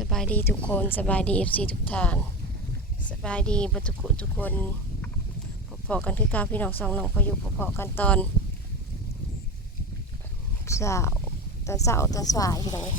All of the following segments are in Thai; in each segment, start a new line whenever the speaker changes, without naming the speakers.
สบายดีทุกคนสบายดีเอฟซีทุกท่านสบายดีบัตุกุทุกคนพอกันคือการพี่น้องสองน้องพายุพอๆกันตอนเช้าตอนเช้าตอนสายพี่น้องเอ้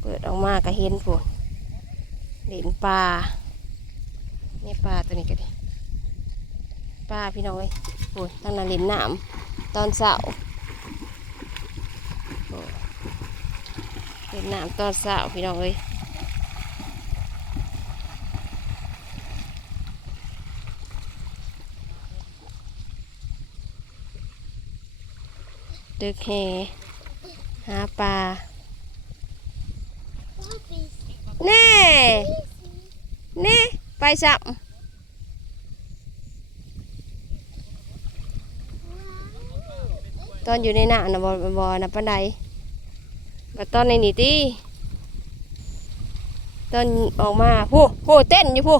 เปิดออกมาก็เห็นพวกเห็นปลาเนี่ยปลาตัวนี้ก็ดิปลาพี่น้องเอ้ยโอ้ยตั้งแต่เล่นน้ำตอนเช้าโเล่นน้ำตอนเช้าพี่น้องเอ้ยดึกแหหาปลาแน่แน่ไปสับตอนอยู่ในหน้านะบอบอนะปันได บัดตอนในนี่ตีตอนออกมาผู้ผู้เต้นอยู่ผู้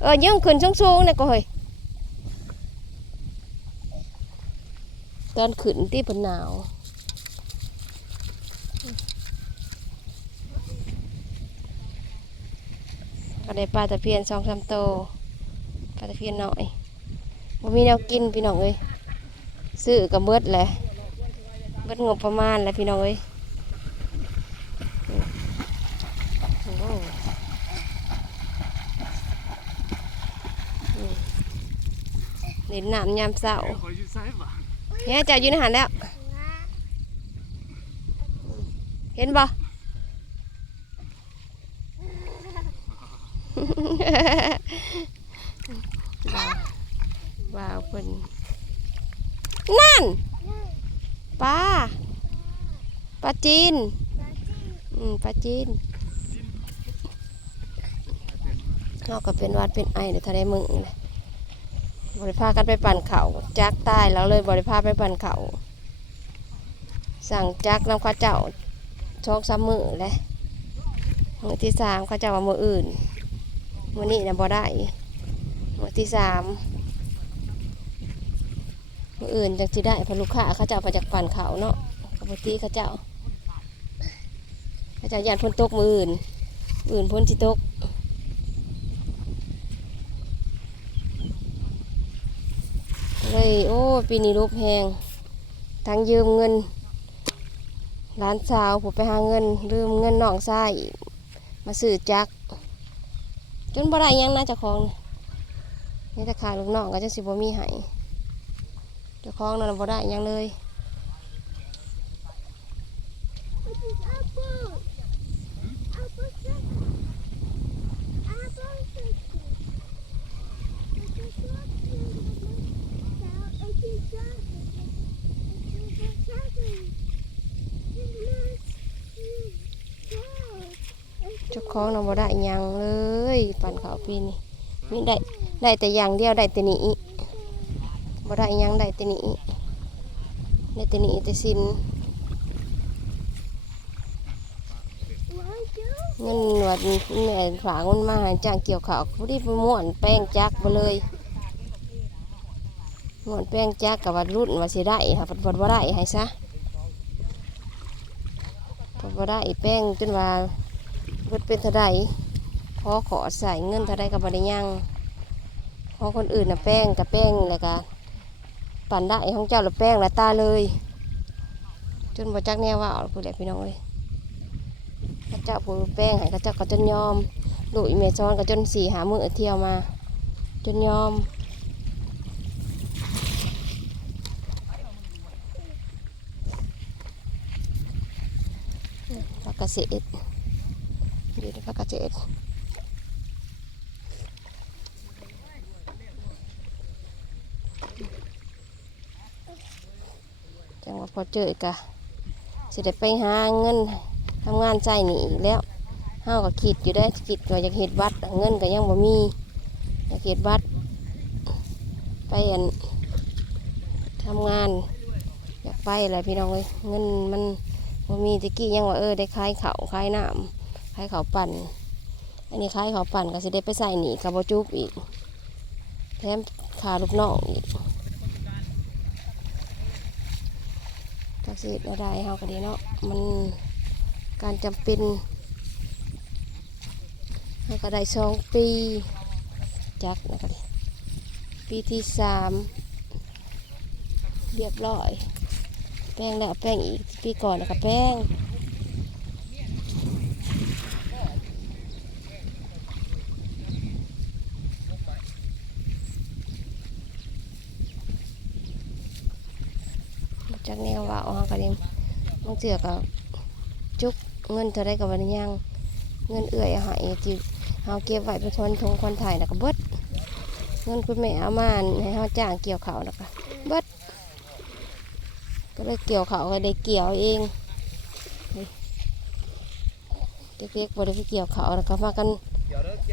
เออยังขึ้นสูงๆเนี่ยก็เฮ้ยตอนขึ้นที่เพนหนาวก็ได้ปลาตะเพียนสองสามโตปลาตะเพียนหน้อยบ่มีแนวกินพี่น้องเอ้ยซื้อกับเบิดแหละ เบิดงบประมาณแหละพี่น้องเอ้ยเล่นน้ำยามเช้า
ขออยู่ซ้ายบ่
เฮ้ยจ้ายู่ในหันแล้ว เห็นบ่ว้าวเพิ่นนั่น ปลาปลาจีนอืมปลาจีนเราก็เป็นวัดเป็นไอเดี๋ยวทะเลมึงเลยบริพากันไปปั่นเขาจักใต้แล้วเลยบริพาไปปั่นเขาสั่งจักน้ำข้าวเจ้าช่องสามมือเลยมือที่สามข้าวเจ้ามืออื่นมือนี้นะบ่ได้มวดที่สาม มืออื่นจังสิได้พลูกค้าเขาเจ้ามาจากปั่นเขาเนาะปกติเขาเจ้าเขาเจ้ายานพ้นตกมืออื่น อื่นพ้นสิตกเลยโอ้ปีนี้รูปแหงทั้งยืมเงินร้านสาวผมไปหาเงินลืมเงินน้องชายมาซื้อจัก จนบ่ได้ยังนะเจ้าของน่ะนี่ถ้าขาลูกน้องก็จะสิบ่มีให้ เจ้าของนั่นนะบ่ได้ยังเลยเจ้าของนั่นบ่ได้ยังเลย ปั่นเขาวปีนี้มีได้ได้แต่อย่างเดียวได้แต่นี้ บ่ได้ยังได้แต่นี้ได้แต่นี้แต่สินเงินหนวดแม่ฝากเงินมาหาจ้างเกี่ยวข้าวพอดีไปม่วนแป้งจักไปเลยม่วนแป้งจักกับว่ารุ่นว่าสิได้ค่ะบ่บ่ได้ให้ซะบ่บ่ได้แป้งจนว่าเบิดเป็นเท่าใดพอขอใส่เงินเท่าใดก็บ่ได้หยังขอคนอื่นนะแป้งกับแป้งแล้วก็ ปั่นได้ของเจ้าละแป้งละตาเลย จนบ่จักแนวว่าเอาผู้ใดพี่น้องเลยข้าเจ้าผู้แป้งให้ข้าเจ้าก็จนยอมลูกอีเมซอนก็จนสี่หามือเที่ยวมา จนยอมพักเกษตรอยู่ในพักเกษตร จังว่า พอเจอกะสิได้ไปหาเงินทำงานใส่หนีอีกแล้วเฮาก็คิดอยู่ได้คิดว่าอยากเฮ็ดวัดเงินก็ยังบ่มีอยากเฮ็ดวัด ไปอันทำงาน อยากไปอะไรพี่น้องเอ้ยเงินมันบ่มีตะกี้ยังว่าเออได้ขายเขาวขายน้ำขายเขาปั่นอันนี้ขายเขาปั่นก็สิได้ไปใส่หนีกับบ่จุบอีกแถมค่าลูกน้องอีก ก็เสียดได้เฮาก็ดีเนาะมันการจำเป็นเฮาก็ได้สองปีจักนะก็ดีปีที่สามเรียบร้อย แป้งแล้วแป้งอีกปีก่อนนะก็แป้งจากแนวว่าเอากันยังบาง เจือกับจุกเงินเท่าไรกับวันยังเงินเอื่อยหายที่เฮาเก็บไว้เป็นคนทงคนถ่ายนะก็เบิดเงินคุณแม่เอามาให้เฮาจ้างเกี่ยวเขานะก็เบิดก็เลยเกี่ยวเขาก็ได้เกี่ยวเองเด็กๆบ่ได้ไปเกี่ยวเขาแล้วก็มากัน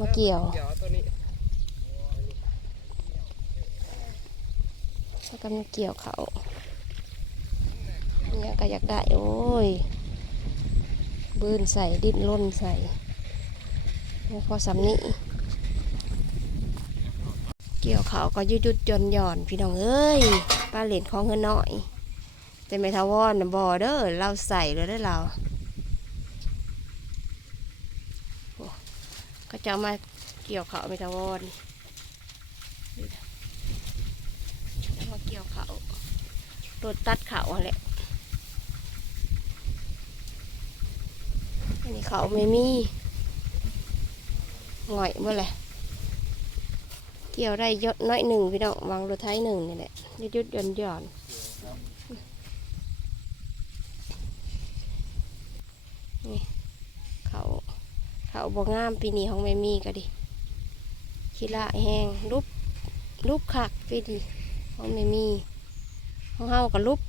มาเกี่ยว
เกี่ยวตัวนี้
มากันมาเกี่ยวเขาเนี่ย ก็อยากได้ โอ้ย บืนใส่ดิ้นร่นใส่แล้วพอสำนี้ เกี่ยวเขาก็ยุดยุดย่อนหย่อนพี่น้องเอ้ยป้าเหรียญของเงินหน่อย แต่ไม่ทาวอนบอเด้อเราใส่เลยได้เราก็จะมาเกี่ยวเขาไม่ทาวอนจะมาเกี่ยวเขารถตัดเขากันแหละอั นนี้เขาไม่มีหง่อยเมื่อไรเกี่ยวได้ยศน้อยหนึ่งพี่น้องวางรถไทยหนึ่งนี่แหละยุดยุดหย่อนหย่อนๆเขาเขาบ่งามปีนี้ของไม่มีก็ดิขี้ละแห้งรูปรูปคักปีนี้ของไม่มีของเฮากับรูป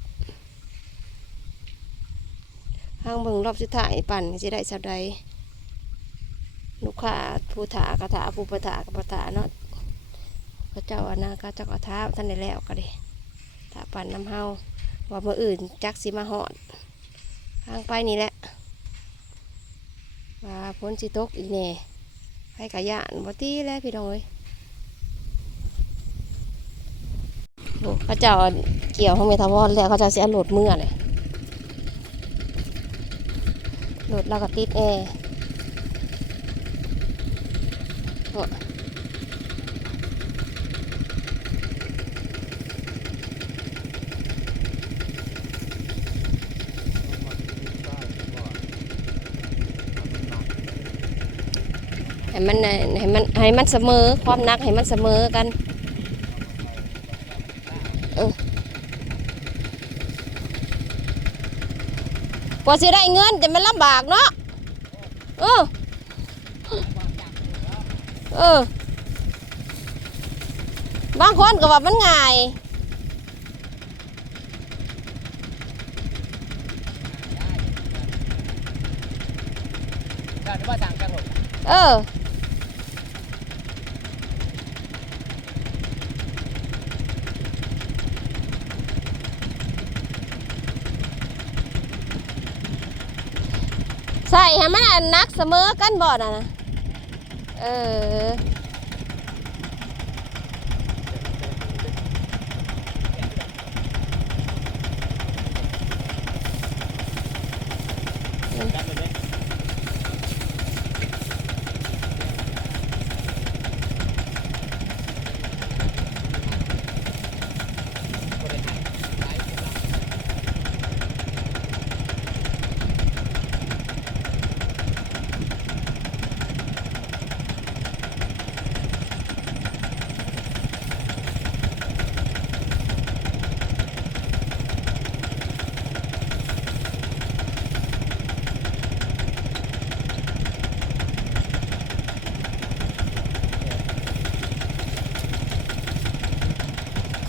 ทางเบิ่งรอบสุดท้ายปั่นสิได้สับใดลูกค้าผู้ถากระถาผู้ประถากระประถาเนาะพระเจ้าอานาก็เจ้ากระทาท่านได้แล้วก็ดิถ้าปั่นน้ำเฮาว่ามื่ออื่นจักสิมาหอดทางไปนี่แหละว่าพ้นสิตกอีกแน่ให้กะยานบ่ตีแล้วพี่น้องเอ้ยโอ้เขาเจ้าเกี่ยวของเมทาวอนแล้วเขาเจะเสียโหลดเมื่อเลย โหลดแล้วก็ติดแอร์โอ้ให้มันให้มันให้มันเสมอความหนักให้มันเสมอกันเออก ว่าสิได้เงินแต่มันลำบากเนาะเออเออบางคนก็ว่ามันง่าย
การว่าสั่งกันหมด
เออ ใส่ให้มันอันนักเสมอกันบ่น่ะนะเออ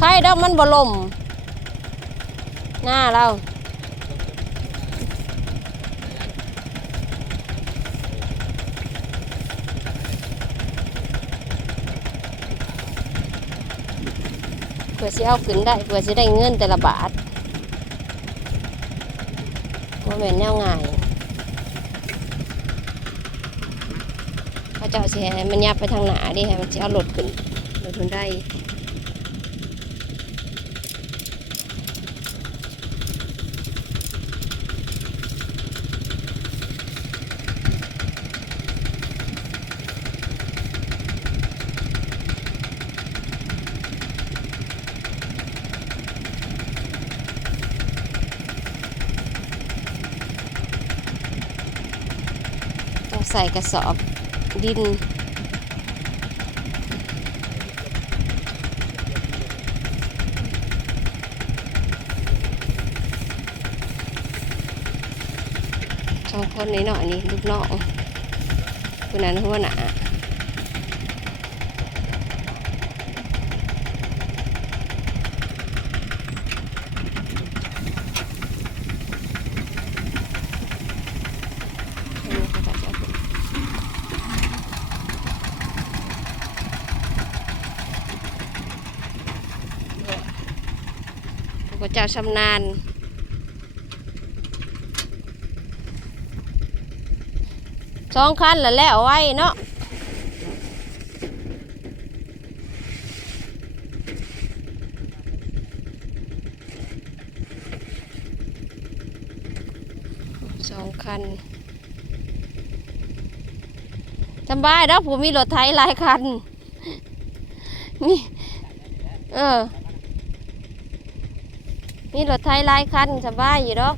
ใครดอกมันบ่ลมหน้าเราเพื่อสิเอาขึ้นได้เพื่อสิได้เงินแต่ละบาทว่าแม่นแนวง่ายเขาเจ้าสิให้มันยับไปทางหนาดิให้มันสิเอารถขึ้นรถขึ้นได้ ใส่กระสอบดิน สองคนนี้เนาะนี่ลูกน้องคนนั้นหัวหนาอันนี้เขาจะเอาไป พระเจ้าชำนาญ สองคันแล้วแล้วไว้เนาะสองคันสบายแล้วผมมีรถไถหลายคัน มี เออ มีรถไถหลายคันสบายอยู่ดอก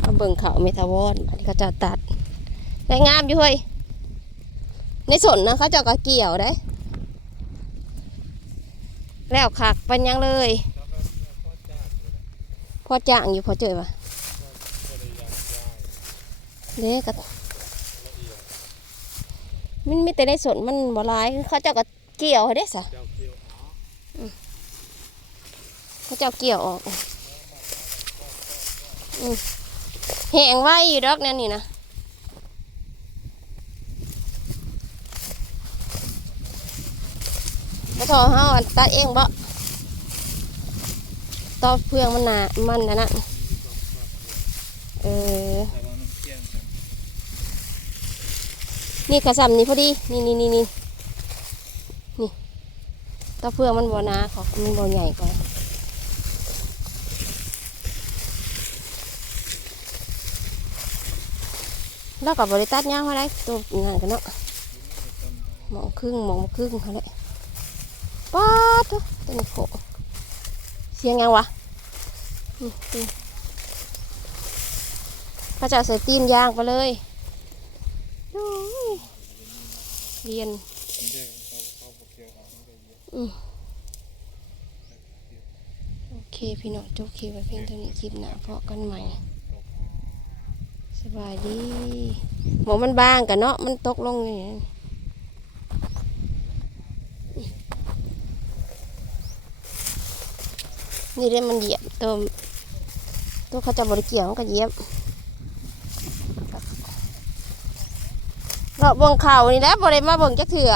เอาเบิ่งเขาเมทาวอนอันนี้เขาจะตัดได้งามอยู่เฮ้ยในสนนะเขาจะก็เกี่ยวได้ แล้วขักปันยังเลยพอจ้างอยู่พอเจอปะเด็กก็ มันไม่แต่ในสนมันบ่ร้าย เขาเจ้าก็เกี่ยวให้ได้สะ
เขา
เจ้าเกี่ยวออกแหงไว้อยู่ดอกนั่นนี่นะแล้วทอเฮาอันตัดเองบ่ต่อเพื่องมันหนามันนะนะเออ
แต่ว่ามันเกี่ยงกัน
นี่กระซำนี่พอดี นี่นี่นี่นี่นี่ต่อเพื่อมันบ่หนาขอมันบ่ใหญ่กว่าแล้วกับบริตัดย่างเขาได้ตัวงานกันเนาะหมองครึ่งหมองครึ่งเขาได้ป๊าดตัวตัวนี้โขเสียงยังวะพระเจ้าใส่ตีนย่างไปเลย โอ้ยเรียน
มันเกี่ยงเขาเขาบอกเกี่ยวเอามันก็เยอะ
อืมโอเค พี่น้องจบคลิปไว้เพียงเท่านี้คลิปหน้าเพาะกันใหม่ สบายดีหมองมันบางกันเนาะมันตกลงอย่างนี้นี่เด้มันเหยียบตัวตัวเขาจะบริเกี่ยวมันก็เหยียบ เราะบิ่งข่าวนี่แหล้วบ่ได้มาเบิ่งจักเถื่อ